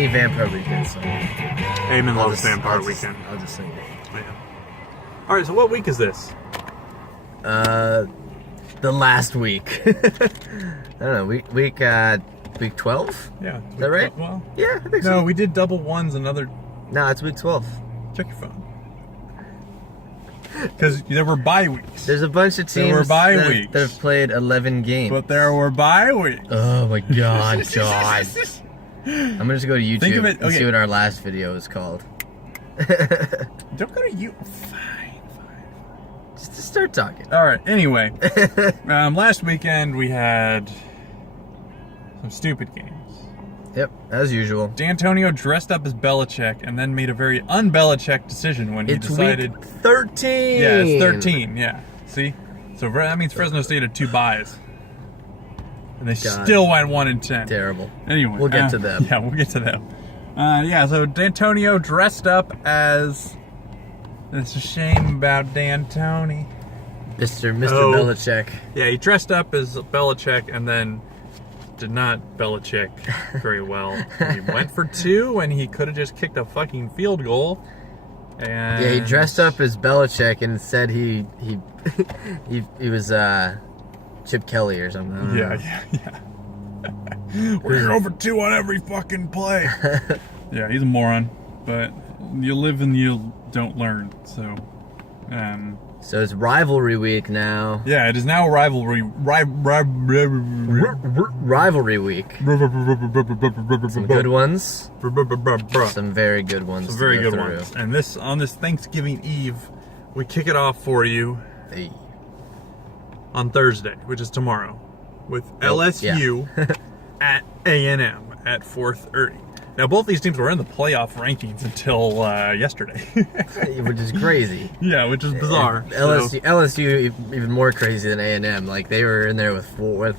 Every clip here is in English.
any Vampire Weekend song. Eamon loves Vampire Weekend. I'll just sing it. Yeah. All right, so what week is this? The last week. I don't know. Week 12. Yeah. Is that right? Well, Yeah, I think no, so. we did double ones another. No, it's week 12. Check your phone. Because there were bye weeks. There's a bunch of There were teams bye that weeks. have played 11 games. But there were bye weeks. Oh my God, God. I'm gonna just go to YouTube Think of it- and see okay. what our last video is called. Don't go to you. Fine. Just to start talking. All right. Anyway, last weekend we had some stupid games. Yep, as usual. D'Antonio dressed up as Belichick and then made a very un-Belichick decision when he It's decided. week 13. Yeah, it's 13. Yeah. See, so that means Fresno State had 2 byes, and they God. still went 1-10. Terrible. Anyway, We'll get to them. Yeah, we'll get to them. Yeah, so D'Antonio dressed up as. It's a shame about D'Antoni. Mr. Oh. Belichick. Yeah, he dressed up as Belichick and then did not Belichick very well. He went for 2 when he could have just kicked a fucking field goal. And Yeah, he dressed up as Belichick and said he was Chip Kelly or something. Yeah. We're going for 2 on every fucking play. Yeah, he's a moron. But you live and you don't learn. So, So it's rivalry week now. yeah, it is now rivalry. Rivalry week. Some good ones. Some very good ones. Some to very go good through. ones. And on this Thanksgiving Eve, we kick it off for you Hey. on Thursday, which is tomorrow, with Oh, LSU at A&M at 4:30. Now, both these teams were in the playoff rankings until yesterday. Which is crazy. Yeah, which is bizarre. LSU even more crazy than A&M. Like they were in there with four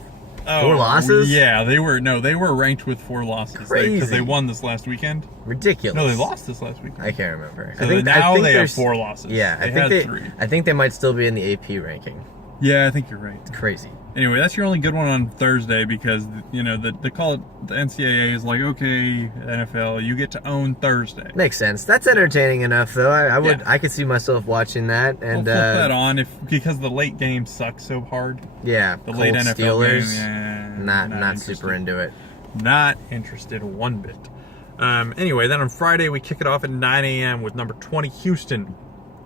losses. Yeah, they were ranked with 4 losses because Crazy. they won this last weekend. Ridiculous. No, they lost this last weekend. I can't remember. So I think now they have there's- 4 losses. Yeah, I think they might still be in the AP ranking. Yeah, I think you're right. It's crazy. Anyway, that's your only good one on Thursday because, they call it, the NCAA is like, okay, NFL, you get to own Thursday. Makes sense. That's entertaining enough, though. Yeah. I could see myself watching that. I'll And flip that on because the late game sucks so hard. yeah, The late Colts, NFL Steelers, game, not super into it. Not interested one bit. Anyway, then on Friday we kick it off at 9 a.m. with number 20 Houston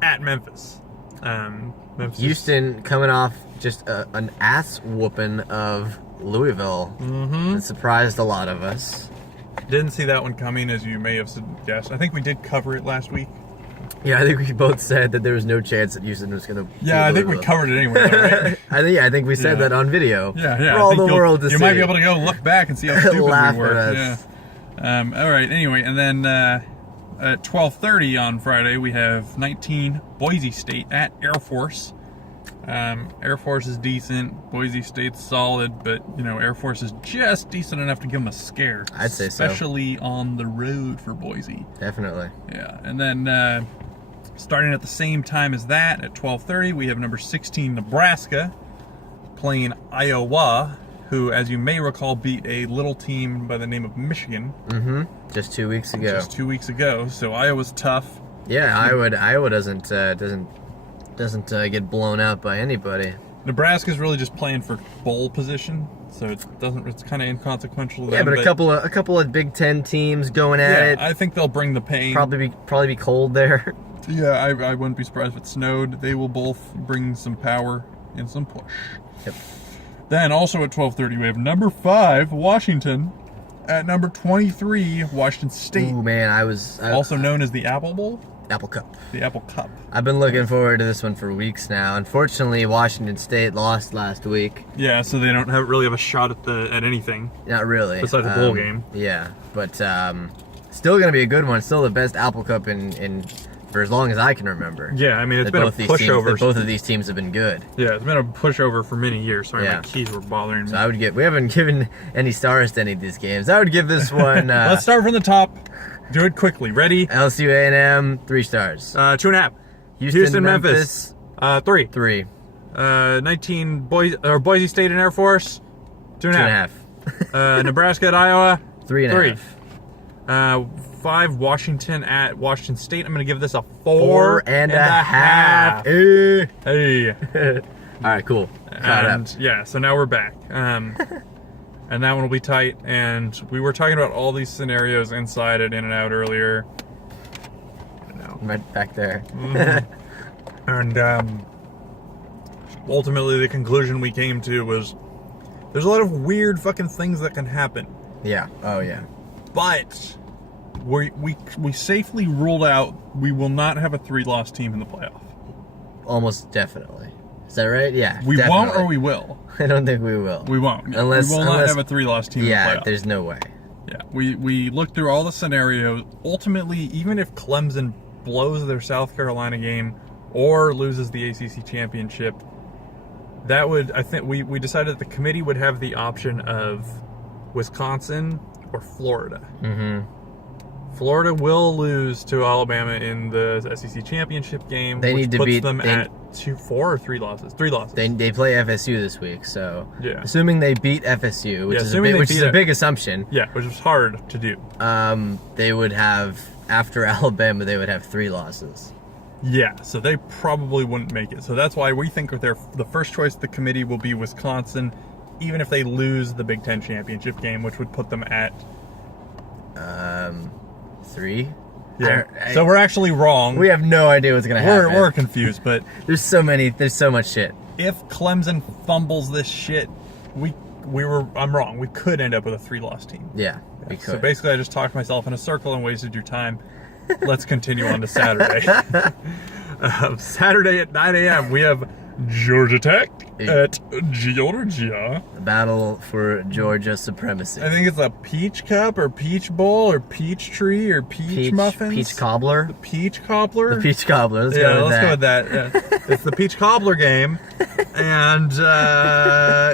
at Memphis. Memphis. Houston coming off just an ass whooping of Louisville. Mm-hmm. It surprised a lot of us. Didn't see that one coming, as you may have guessed. I think we did cover it last week. Yeah, I think we both said that there was no chance that Houston was going to. Yeah, I think we covered it anyway, though, right? I think we said Yeah. that on video. Yeah. For I all think the you'll- world to see. You might be able to go look back and see how stupid Laugh we were. at us. Yeah. All right. Anyway, and then at 12:30 on Friday we have 19 Boise State at Air Force. Air Force is decent. Boise State's solid, but Air Force is just decent enough to give them a scare. I'd say so. Especially on the road for Boise. Definitely. Yeah, and then starting at the same time as that, at 12:30, we have number 16 Nebraska playing Iowa, who, as you may recall, beat a little team by the name of Michigan Mm-hmm. Just 2 weeks ago. just 2 weeks ago. So Iowa's tough. Yeah, Iowa doesn't get blown out by anybody. Nebraska's really just playing for bowl position, so it's kind of inconsequential. To Yeah, them, but a couple of Big Ten teams going at yeah, it. I think they'll bring the pain. Probably be cold there. Yeah, I wouldn't be surprised if it snowed. They will both bring some power and some push. Yep. Then also at 12:30 we have number 5 Washington at number 23 Washington State, Ooh man, I also known as the Apple Bowl, Apple Cup. the Apple Cup. I've been looking forward to this one for weeks now. Unfortunately, Washington State lost last week. Yeah, so they don't really have a shot at anything. Not really. Besides a bowl game. Yeah, but still gonna be a good one. Still the best Apple Cup in for as long as I can remember. Yeah, I mean it's been a pushover. Both of these teams have been good. Yeah, it's been a pushover for many years. Sorry, Yeah. my keys were bothering me. So we haven't given any stars to any of these games. I would give this one Let's start from the top. Do it quickly. Ready? LSU A&M 3 stars. 2.5. Houston Memphis. 3. 3. 19 Boise State and Air Force. 2.5. 2.5. Nebraska at Iowa. 3.5. 5 Washington at Washington State. I'm going to give this a 4.5. Hey. All right, cool. Caught up. And yeah, so now we're back. And that one will be tight. And we were talking about all these scenarios inside at In-N-Out earlier. Right back there. And ultimately, the conclusion we came to was there's a lot of weird fucking things that can happen. Yeah. Oh, yeah. But we safely ruled out we will not have a 3-loss team in the playoff. Almost definitely. Is that right? Yeah. We definitely. won't or we will. I don't think we will. We won't. Unless we will not have a 3-loss team in the playoff. Yeah, there's no way. Yeah. We looked through all the scenarios. Ultimately, even if Clemson blows their South Carolina game or loses the ACC championship, that would, I think, we decided that the committee would have the option of Wisconsin or Florida. Mm-hmm. Florida will lose to Alabama in the SEC championship game. They which need to puts beat them at 4 or 3 losses. 3 losses. They play FSU this week, so Yeah. assuming they beat FSU, which assuming they is beat a it. big assumption. Yeah, which is hard to do. They would have, after Alabama, they would have 3 losses. Yeah, so they probably wouldn't make it. So that's why we think the first choice of the committee will be Wisconsin, even if they lose the Big Ten championship game, which would put them at 3. Yeah. So we're actually wrong. We have no idea what's gonna happen. We're confused, but There's so much shit. if Clemson fumbles this shit, I'm wrong. We could end up with a 3-loss team. Yeah, we could. So basically, I just talked myself in a circle and wasted your time. Let's continue on to Saturday. Saturday at 9 a.m. we have Georgia Tech at Georgia. The battle for Georgia supremacy. I think it's a peach cup or peach bowl or peach tree or peach muffins. Peach cobbler. Peach cobbler. The peach cobbler. Let's Yeah, go with let's that. go with that. Yeah. It's the peach cobbler game, and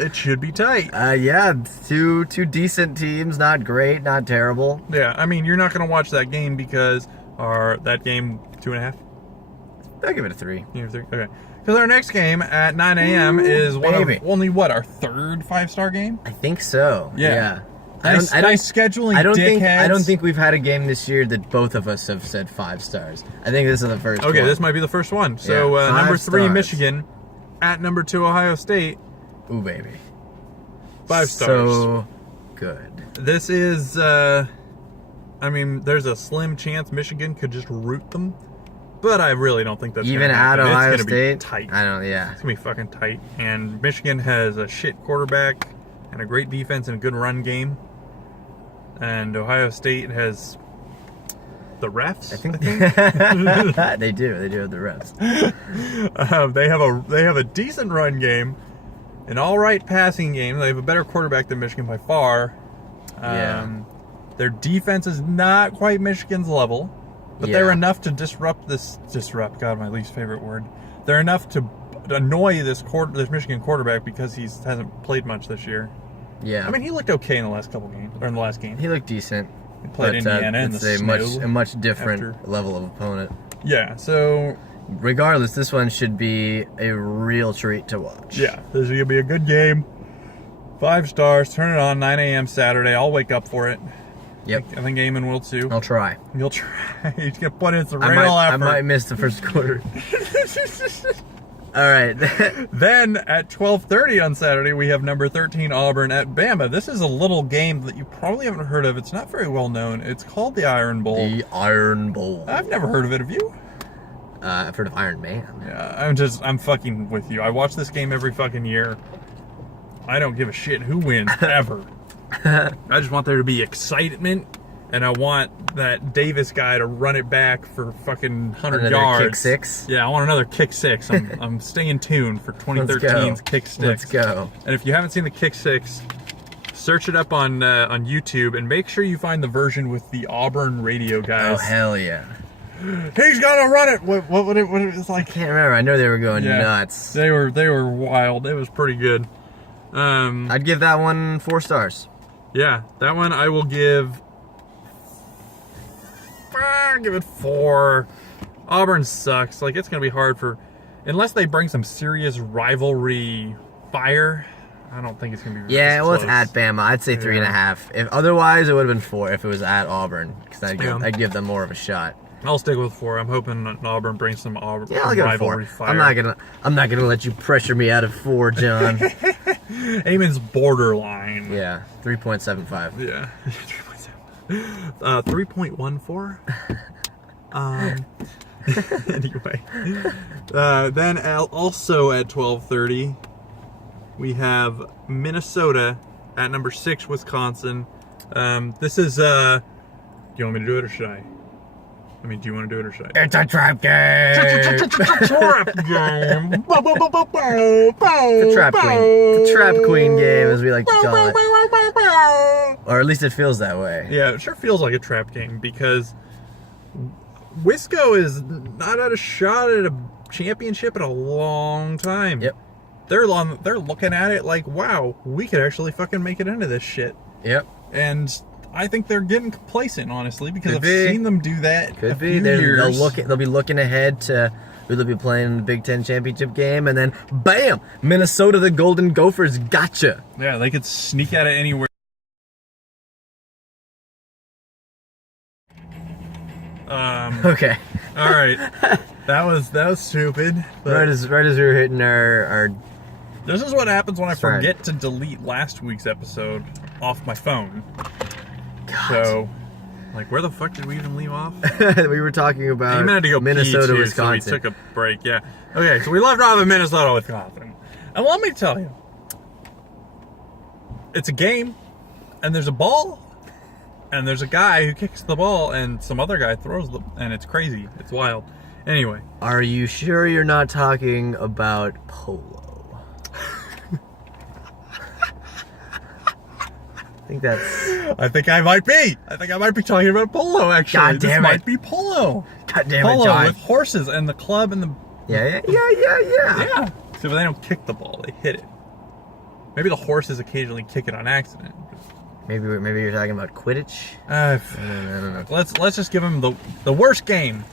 it should be tight. Yeah, two decent teams. Not great, not terrible. Yeah, I mean, you're not going to watch that game because that game 2.5. I'll give it a 3. You have 3? Okay. Because our next game at 9 a.m. is one baby. of only our third 5-star game. I think so. Yeah. Nice scheduling. I don't dickheads. think we've had a game this year that both of us have said 5 stars. I think this is the first Okay, one. this might be the first one. So Yeah, 5 number 3 stars. Michigan at number 2 Ohio State. Ooh, baby. 5 stars. So good. This is. I mean, there's a slim chance Michigan could just root them, but I really don't think that's Even gonna at happen. Ohio it's gonna State? Be tight. I don't, yeah. It's gonna be fucking tight. And Michigan has a shit quarterback and a great defense and a good run game. And Ohio State has the refs. I think they do. They do have the refs. They have a decent run game, an all right passing game. They have a better quarterback than Michigan by far. Yeah. Their defense is not quite Michigan's level, but Yeah. they're enough to disrupt. God, my least favorite word. They're enough to annoy this Michigan quarterback because he hasn't played much this year. Yeah. I mean, he looked okay in the last couple games, or in the last game. he looked decent. He played but, Indiana in it's the a snow. much different after- level of opponent. Yeah, so Regardless, this one should be a real treat to watch. yeah, this is gonna be a good game. 5 stars. Turn it on 9 a.m. Saturday. I'll wake up for it. Yep. I think Eamon will too. I'll try. You'll try. He's gonna put in some I real might effort. miss the first quarter. All right. Then at 12:30 on Saturday, we have number 13 Auburn at Bama. This is a little game that you probably haven't heard of. It's not very well known. It's called the Iron Bowl. The Iron Bowl. I've never heard of it. Have you? I've heard of Iron Man. Yeah, I'm fucking with you. I watch this game every fucking year. I don't give a shit who wins ever. I just want there to be excitement, and I want that Davis guy to run it back for fucking 100 Another yards. kick six? Yeah, I want another kick six. I'm staying tuned for 2013's kick six. Let's go. And if you haven't seen the kick six, search it up on YouTube and make sure you find the version with the Auburn radio guys. Oh, hell yeah. He's gonna run it. What it was like? Can't remember. I know they were going Yeah. nuts. They were wild. It was pretty good. I'd give that one 4 stars. Yeah, that one I will give it 4. Auburn sucks. Like, it's gonna be hard unless they bring some serious rivalry fire. I don't think it's going to be. Yeah, this well, it's close. at Bama. I'd say 3.5. If otherwise, it would have been 4 if it was at Auburn, because I'd give them more of a shot. I'll stick with 4. I'm hoping that Auburn brings some Auburn Yeah, I'll give it 4. rivalry fire. I'm not gonna let you pressure me out of 4, John. Eamon's borderline. Yeah, 3.75. Yeah. 3.14. Anyway, then also at 12:30, we have Minnesota at number 6, Wisconsin. This is. Do you want me to do it or should I? I mean, do you want to do it or should I? It's a trap game. Trap game. The trap queen. The trap queen game, as we like to call it. Or at least it feels that way. Yeah, it sure feels like a trap game because Wisco is not had a shot at a championship in a long time. Yep. They're looking at it like, wow, we could actually fucking make it into this shit. Yep. And I think they're getting complacent, honestly, because Could I've be. seen them do that. Could a be. few years. They'll be looking ahead to who they'll be playing in the Big Ten championship game, and then bam, Minnesota, the Golden Gophers, gotcha. Yeah, they could sneak at it anywhere. Okay. All right, that was stupid. But Right as we were hitting our this is what happens when I Sorry. forget to delete last week's episode off my phone. God. So, like, where the fuck did we even leave off? we were talking about He had to go Minnesota, pee too, Wisconsin. So we took a break. Yeah. Okay, so we left off in Minnesota, Wisconsin, and let me tell you, it's a game, and there's a ball, and there's a guy who kicks the ball, and some other guy throws them, and it's crazy. It's wild. Anyway, Are you sure you're not talking about polo? I think that's. I think I might be talking about polo. Actually, God this damn it. might be polo. God damn it, Polo John. with horses and the club and the Yeah. yeah. So they don't kick the ball; they hit it. Maybe the horses occasionally kick it on accident. Maybe you're talking about Quidditch. Uh, I don't know. let's just give them the worst game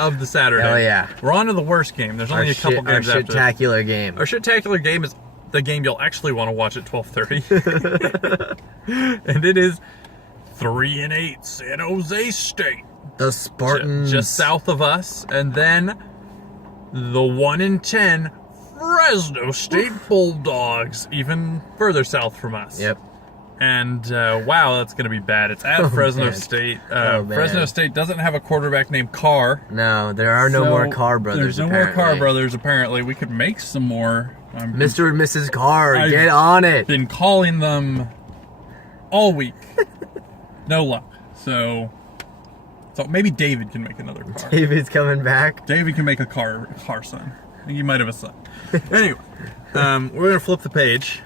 of the Saturday. Hell yeah. We're on to the worst game. There's only a couple games our after this. shit-tacular game. Our shit-tacular game is the game you'll actually want to watch at 12:30, and it is 3-8 San Jose State, The Spartans. just south of us, and then the 1-10 Fresno State Bulldogs, even further south from us. Yep. And wow, that's going to be bad. It's at Oh, Fresno man. State. Oh, man. Fresno State doesn't have a quarterback named Carr. No, there are no So, more Carr brothers. There's no apparently. more Carr brothers, apparently. We could make some more. I've Mr. and Mrs. Carr, I've get on it. been calling them all week. No luck. So maybe David can make another Carr. David's coming back. David can make a Carr son. I think he might have a son. Anyway, we're going to flip the page.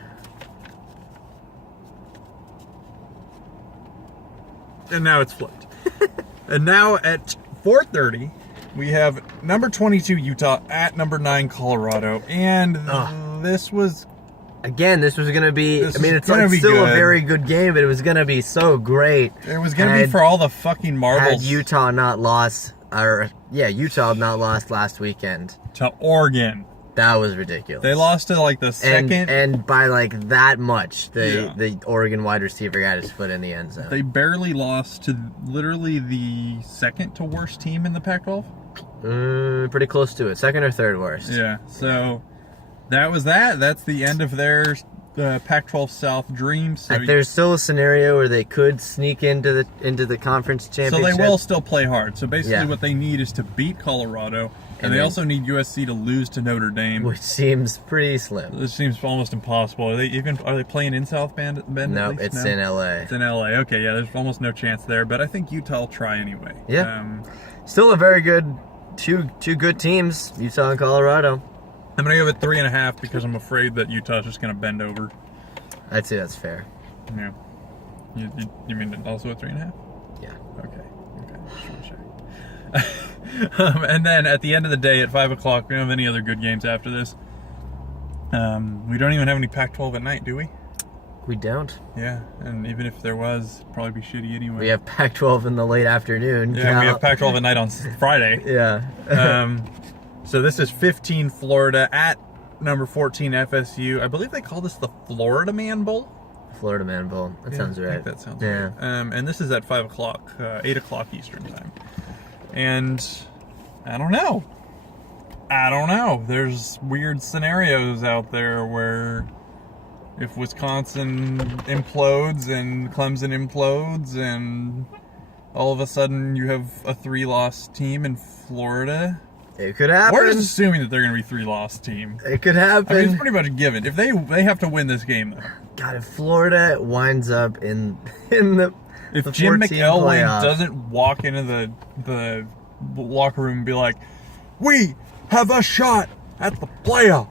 And now it's flipped. And now at 4:30, we have number 22 Utah at number 9 Colorado. And this was Again, this was gonna be. This I mean, is it's gonna be still a good. very good game, but it was gonna be so great. it was going to be for all the fucking Had marbles Utah not lost, Utah not lost last weekend. to Oregon. That was ridiculous. They lost to like the second. and by like that much, Yeah. the Oregon wide receiver got his foot in the end zone. They barely lost to literally the second to worst team in the Pac-12. Pretty close to it, second or third worst. Yeah, so that was that. That's the end of their Pac-12 South dream. So, There's still a scenario where they could sneak into the conference so championship. they will still play hard. So basically, Yeah. what they need is to beat Colorado, and they then- also need USC to lose to Notre Dame. which seems pretty slim. This seems almost impossible. Are they playing in South Bend? No, at least? it's No? in LA. It's in LA. Okay, yeah, there's almost no chance there, but I think Utah will try anyway. Yeah. Still a very good two good teams, Utah and Colorado. I'm gonna give it 3.5 because I'm afraid that Utah's just gonna bend over. I'd say that's fair. Yeah. You mean also a 3.5? Yeah. Okay. Just want to check. And then at the end of the day at 5 o'clock, we don't have any other good games after this. We don't even have any Pac-12 at night, do we? We don't. Yeah, and even if there was, it'd probably be shitty anyway. We have Pac-12 in the late afternoon. Yeah, we have Pac-12 at night on Friday. Yeah. So this is 15 Florida at number 14 FSU. I believe they call this the Florida Man Bowl. Florida Man Bowl. That sounds I right. think that sounds Yeah. right. And this is at 5 o'clock, 8 o'clock Eastern time. And I don't know. There's weird scenarios out there where if Wisconsin implodes and Clemson implodes and all of a sudden you have a 3-loss team in Florida. It could happen. We're just assuming that they're going to be 3-loss team. It could happen. I mean, it's pretty much a given. If they have to win this game, though. God, if Florida winds up in the If the Jim 14 McElwain playoff. doesn't walk into the locker room and be like, "We have a shot at the playoff."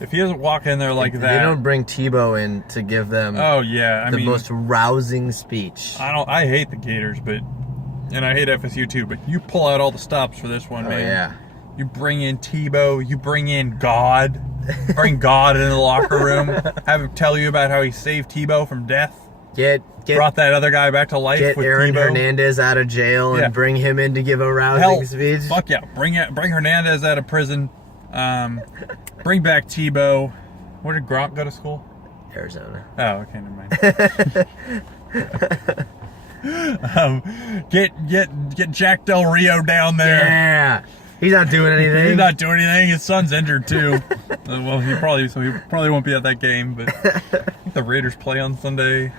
If he doesn't walk in there like They that, don't bring Tebow in to give them oh yeah, I the mean, most rousing speech. I hate the Gators, and I hate FSU too. But you pull out all the stops for this one, Oh, man. yeah. You bring in Tebow. You bring in God. Bring God into the locker room. Have him tell you about how he saved Tebow from death. Brought that other guy back to life Get with Aaron Tebow. Hernandez out of jail Yeah. and bring him in to give a rousing Hell, speech. fuck yeah. Bring Hernandez out of prison. Bring back Tebow. Where did Gronk go to school? Arizona. Oh, okay, never mind. Get Jack Del Rio down there. Yeah. He's not doing anything. He's not doing anything. His son's injured too. Well, he probably won't be at that game. But I think the Raiders play on Sunday.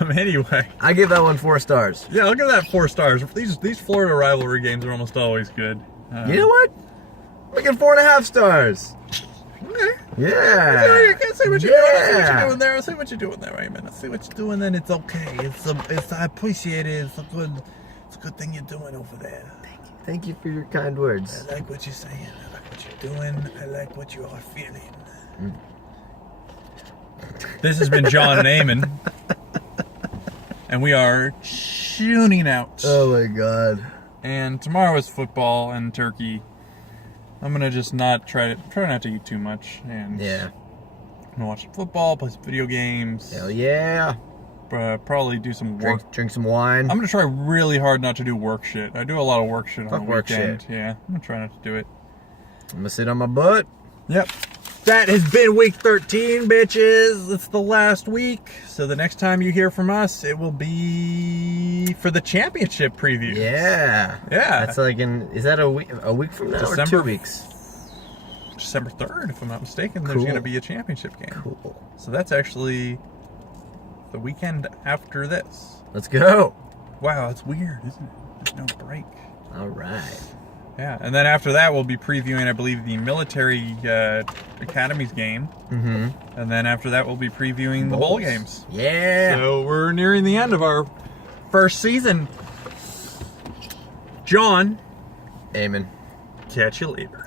Anyway, I give that one 4 stars. yeah, I'll give that 4 stars. These Florida rivalry games are almost always good. You know what? Look at 4.5 stars. Okay. Yeah. I can't say what you're doing. I see what Yeah. you're doing there. I see what you're doing there, Raymond. I see what you're doing. Then it's okay. It's I appreciate it. It's a good thing you're doing over there. Thank you for your kind words. I like what you're saying. I like what you're doing. I like what you are feeling. This has been John and Eamon, and we are tuning out. Oh my god. And tomorrow is football and turkey. I'm gonna just try not to eat too much, and Yeah. I'm gonna watch some football, play some video games, Hell yeah. probably do some work. Drink some wine. I'm gonna try really hard not to do work shit. I do a lot of work shit on Fuck the work weekend. shit. Yeah, I'm gonna try not to do it. I'm gonna sit on my butt. Yep. That has been week 13, bitches. It's the last week. So the next time you hear from us, it will be for the championship preview. Yeah. Yeah. That's like is that a week from now or December 2 weeks? December 3rd, if I'm not mistaken, there's Cool. going to be a championship game. Cool. So that's actually the weekend after this. Let's go. Wow, that's weird, isn't it? There's no break. All right. Yeah, and then after that, we'll be previewing, I believe, the military academies game. Mm-hmm. And then after that, we'll be previewing the bowl games. Yeah. So we're nearing the end of our first season. John, Amen. catch you later.